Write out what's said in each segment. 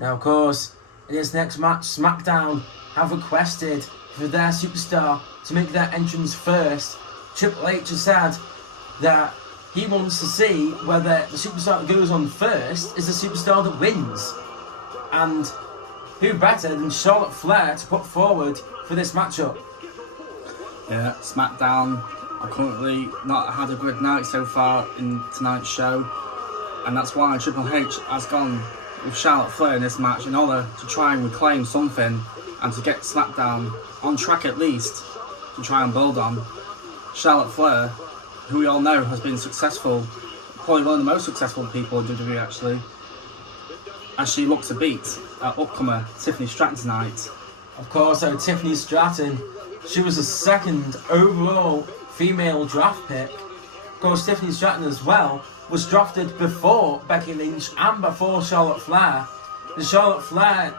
Now, of course, in this next match, Smackdown have requested for their superstar to make their entrance first. Triple H has said that he wants to see whether the superstar that goes on first is the superstar that wins. And who better than Charlotte Flair to put forward for this matchup? Yeah, Smackdown are currently not had a good night so far in tonight's show, and that's why Triple H has gone with Charlotte Flair in this match in order to try and reclaim something and to get Smackdown on track at least to try and build on. Charlotte Flair, who we all know has been successful, probably one of the most successful people in WWE actually, as she looks to beat upcomer Tiffany Stratton tonight. Of course, Tiffany Stratton, she was the second overall female draft pick. Of course, Tiffany Stratton as well was drafted before Becky Lynch and before Charlotte Flair. And Charlotte Flair,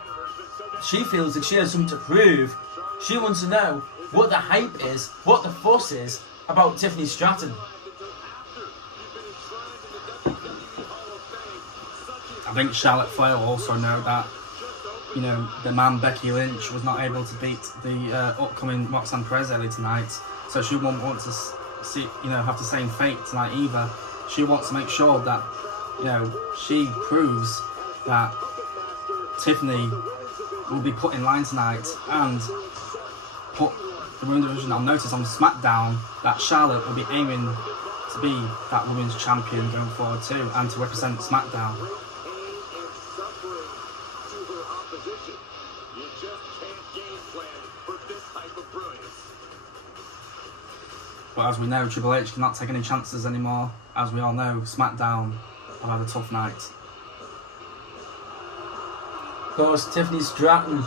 she feels that she has something to prove. She wants to know what the hype is, what the fuss is about Tiffany Stratton. I think Charlotte Flair will also know that, you know, the man Becky Lynch was not able to beat the upcoming Roxanne Perez early tonight, so she won't want to see, you know, have the same fate tonight either. She wants to make sure that, you know, she proves that Tiffany will be put in line tonight and put the women's division on notice on SmackDown that Charlotte will be aiming to be that women's champion going forward too, and to represent SmackDown. But as we know, Triple H cannot take any chances anymore. As we all know, SmackDown have had a tough night. Of course, Tiffany Stratton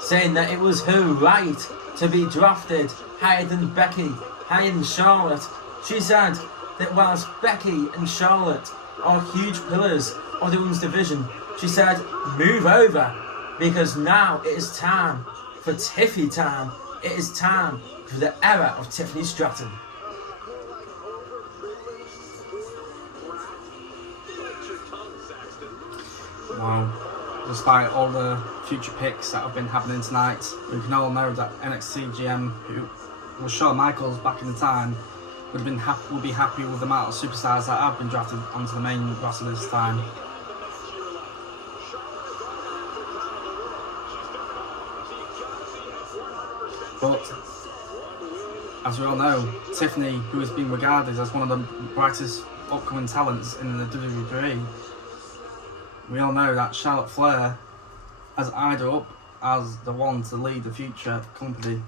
saying that it was her right to be drafted higher than Becky, higher than Charlotte. She said that whilst Becky and Charlotte are huge pillars of the women's division, she said, move over, because now it is time for Tiffy time. It is time for the era of Tiffany Stratton. Wow. Despite all the future picks that have been happening tonight, we can all know that NXT GM, who was Shawn Michaels back in the time, would be happy with the amount of superstars that have been drafted onto the main roster this time. But as we all know, Tiffany, who has been regarded as one of the brightest upcoming talents in the WWE, we all know that Charlotte Flair has eyed her up as the one to lead the future company.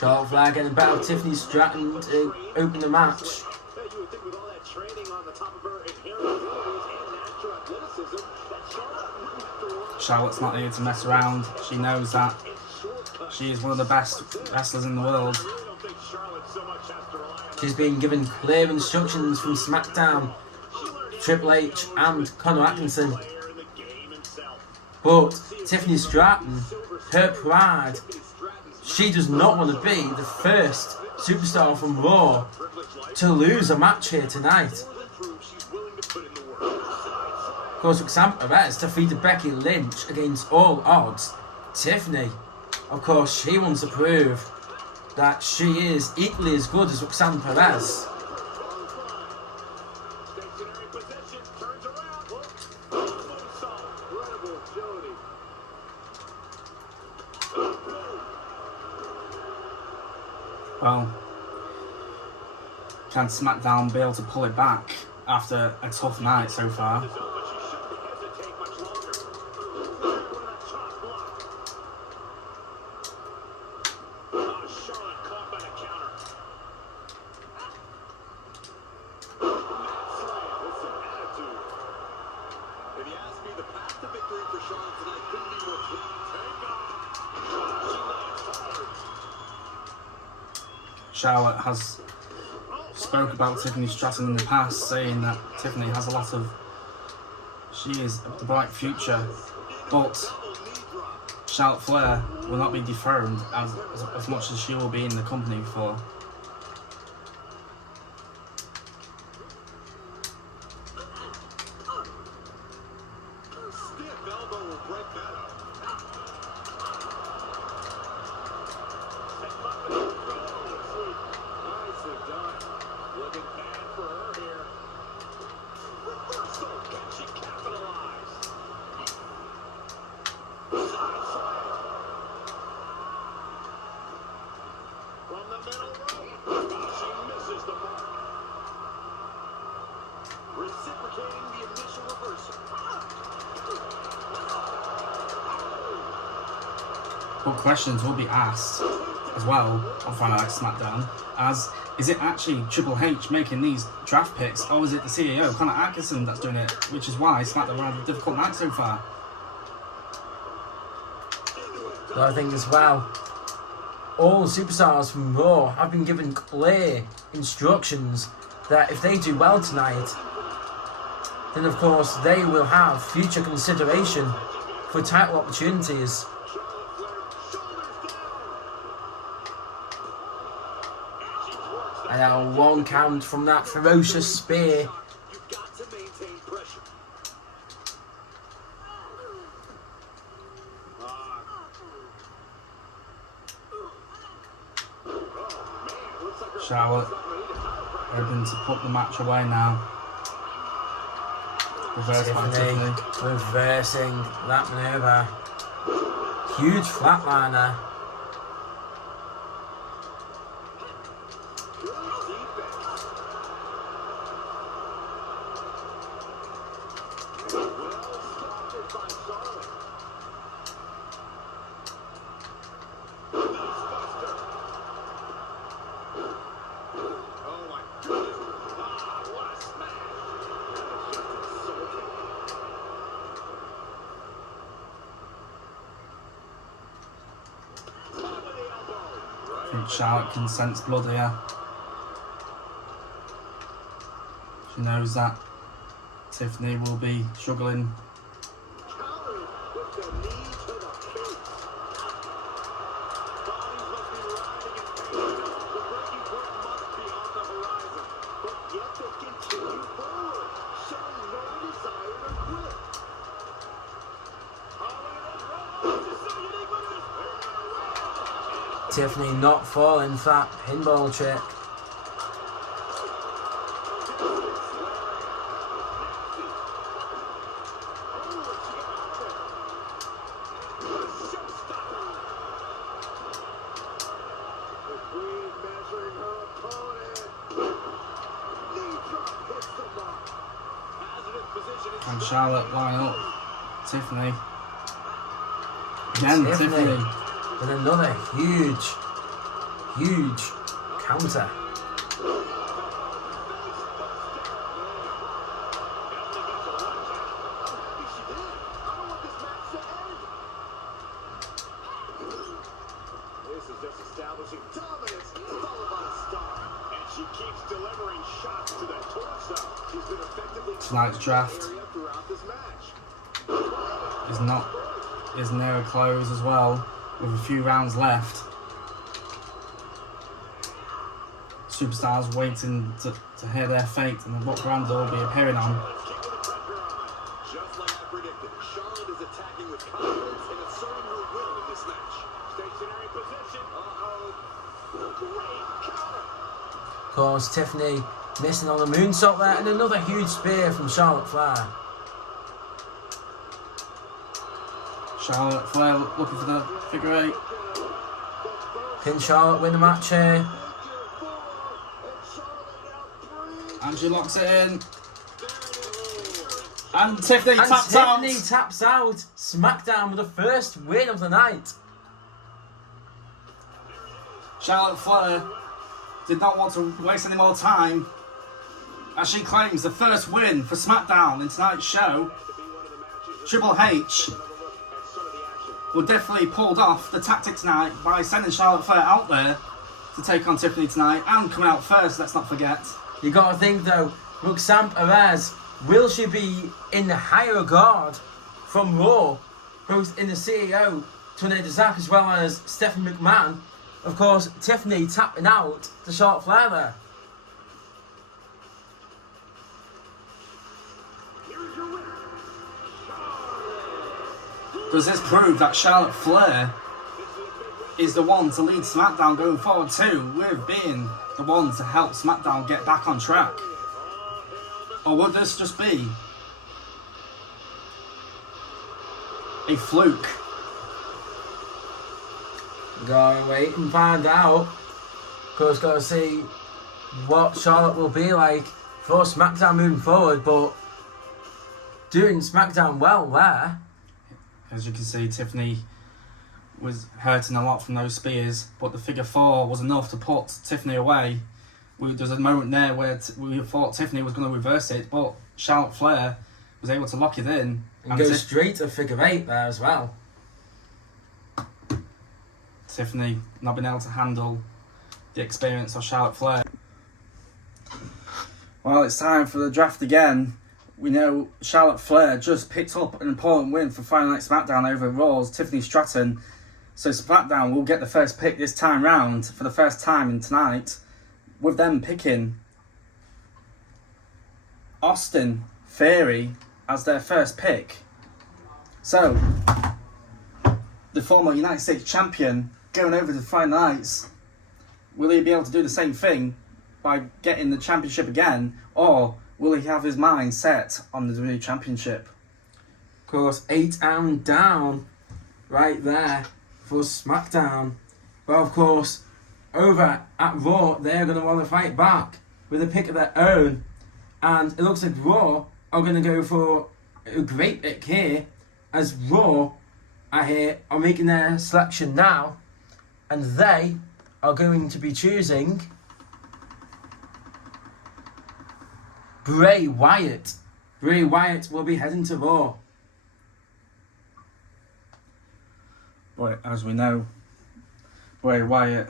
Charlotte Flair getting a better of Tiffany Stratton to open the match. Charlotte's not here to mess around. She knows that she is one of the best wrestlers in the world. She's been given clear instructions from SmackDown, Triple H and Conor Atkinson. But Tiffany Stratton, her pride, she does not want to be the first superstar from Raw to lose a match here tonight. Of course, Roxanne Perez defeated Becky Lynch against all odds. Tiffany, of course, she wants to prove that she is equally as good as Roxanne Perez. Well, can SmackDown be able to pull it back after a tough night so far? Charlotte has spoke about Tiffany Stratton in the past, saying that Tiffany has a lot of, she is the bright future, but Charlotte Flair will not be dethroned as much as she will be in the company for. But questions will be asked as well on Friday Night SmackDown, as is it actually Triple H making these draft picks, or is it the CEO, Conor Atkinson, that's doing it? Which is why SmackDown had a difficult night so far. I think as well, all superstars from Raw have been given clear instructions that if they do well tonight, then of course they will have future consideration for title opportunities. And now 1 count from that ferocious spear. Charlotte hoping to put the match away now. Reversed by Tiffany. Reversing that maneuver. Huge flatliner. I think Charlotte can sense blood here. She knows that Tiffany will be struggling. Tiffany not falling for that pinball trick. And Charlotte line up. Tiffany. Again, Tiffany. With another huge counter. This is just establishing dominance, followed by a star. And she keeps delivering shots to the torso. She's been effectively tonight's draft throughout this match. is near a close as well, with a few rounds left. Superstars waiting to hear their fate and what brand they'll be appearing on. Just like I predicted, Charlotte is attacking with confidence and asserting her will in this match. Stationary position. Great counter. Of course, Tiffany missing on the moonsault there, and another huge spear from Charlotte Flair. Charlotte Flair looking for the figure 8. Pin Charlotte, win the match here. And she locks it in. And Tiffany And taps Tiffany out. taps out. Smackdown with the first win of the night. Charlotte Flair did not want to waste any more time, as she claims the first win for SmackDown in tonight's show. Triple H will definitely pulled off the tactic tonight by sending Charlotte Flair out there to take on Tiffany tonight, and coming out first, let's not forget. You got to think though, Roxanne Perez, will she be in the higher regard from Raw, both in the CEO, Tony Zach, as well as Stephanie McMahon? Of course, Tiffany tapping out to Charlotte Flair there. Does this prove that Charlotte Flair is the one to lead SmackDown going forward too, with being the one to help SmackDown get back on track? Or would this just be a fluke? Gotta wait and find out. Of course, gotta see what Charlotte will be like for SmackDown moving forward, but doing SmackDown well there. As you can see, Tiffany was hurting a lot from those spears, but the figure 4 was enough to put Tiffany away. There was a moment there where we thought Tiffany was going to reverse it, but Charlotte Flair was able to lock it in. And go straight to figure 8 there as well. Tiffany not being able to handle the experience of Charlotte Flair. Well, it's time for the draft again. We know Charlotte Flair just picked up an important win for Friday Night Smackdown over Raw's Tiffany Stratton. So Smackdown will get the first pick this time round for the first time in tonight, with them picking Austin Theory as their first pick. So, the former United States champion going over to Friday Nights, will he be able to do the same thing by getting the championship again, or will he have his mind set on the new championship? Of course, 8 and down right there for SmackDown. But of course, over at Raw, they're going to want to fight back with a pick of their own. And it looks like Raw are going to go for a great pick here, as Raw are making their selection now. And they are going to be choosing Bray Wyatt. Bray Wyatt will be heading to Raw. But as we know, Bray Wyatt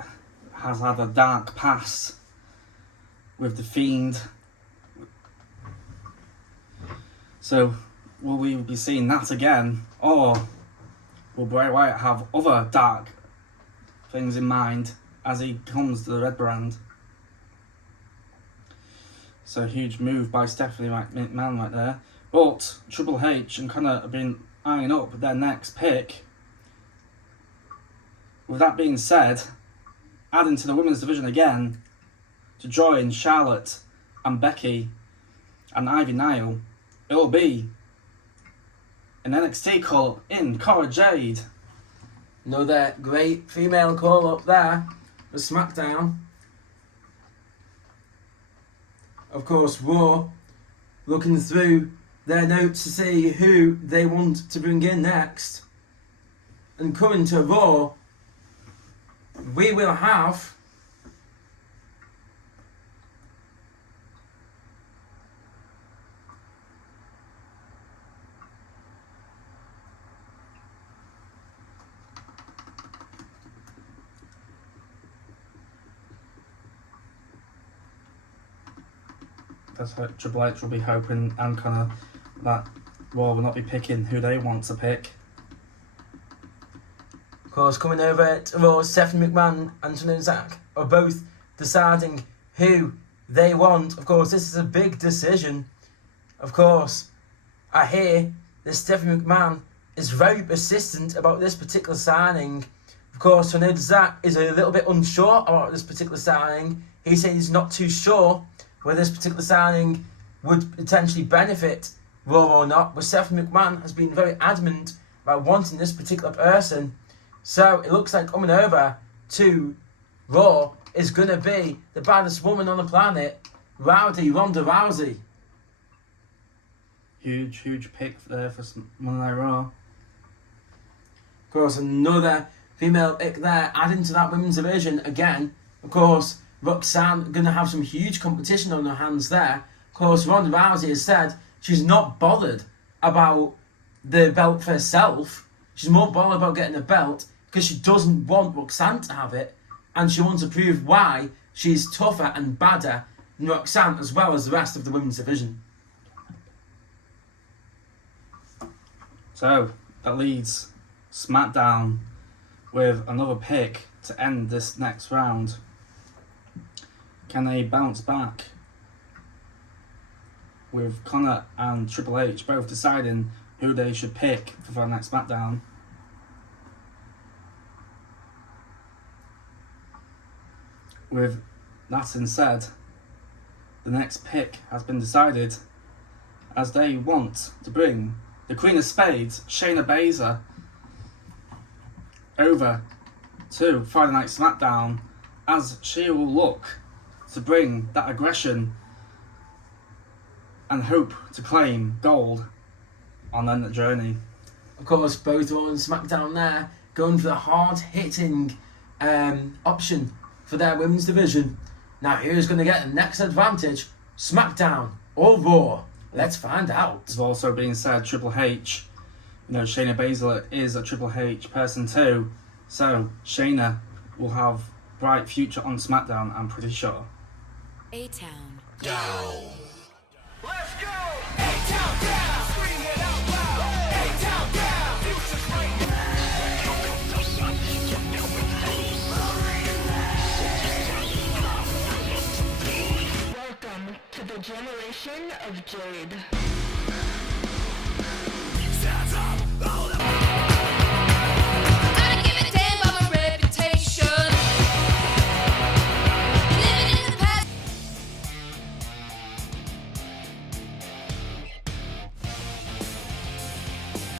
has had a dark past with The Fiend. So, will we be seeing that again? Or will Bray Wyatt have other dark things in mind as he comes to the Red Brand? So, huge move by Stephanie McMahon right there. But Triple H and Connor have been eyeing up their next pick. With that being said, adding to the women's division again to join Charlotte and Becky and Ivy Nile, it'll be an NXT call-up in Cora Jade. Another great female call-up there for SmackDown. Of course, Raw looking through their notes to see who they want to bring in next. And coming to Raw, we will have That's what Triple H will be hoping, and Connor, that Raw will not be picking who they want to pick. Of course, coming over to Raw, Stephanie McMahon and Antonio Zach are both deciding who they want. Of course, this is a big decision. Of course, I hear that Stephanie McMahon is very persistent about this particular signing. Of course, Antonio Zach is a little bit unsure about this particular signing. He said he's not too sure whether this particular signing would potentially benefit Raw or not. But Stephanie McMahon has been very adamant about wanting this particular person. So it looks like coming over to Raw is going to be the baddest woman on the planet, Rowdy Ronda Rousey. Huge pick there for Monday Night Raw. Of course, another female pick there, adding to that women's division again. Of course, Roxanne going to have some huge competition on her hands there. Of course, Ronda Rousey has said she's not bothered about the belt for herself. She's more bothered about getting a belt because she doesn't want Roxanne to have it, and she wants to prove why she's tougher and badder than Roxanne, as well as the rest of the women's division. So that leads SmackDown with another pick to end this next round. Can they bounce back? With Connor and Triple H both deciding who they should pick for their next SmackDown. With that being said, the next pick has been decided, as they want to bring the Queen of Spades, Shayna Baszler, over to Friday Night Smackdown, as she will look to bring that aggression and hope to claim gold on their journey. Of course, both Raw and SmackDown there going for the hard-hitting option for their women's division. Now, who's going to get the next advantage? Smackdown or Raw? Let's find out. It's also being said Triple H, Shayna Baszler is a Triple H person too, so Shayna will have bright future on SmackDown, I'm pretty sure. A-Town. Down. Let's go! A-Town down! Scream it out loud! A-Town down! Future's right Welcome to the generation of Jade.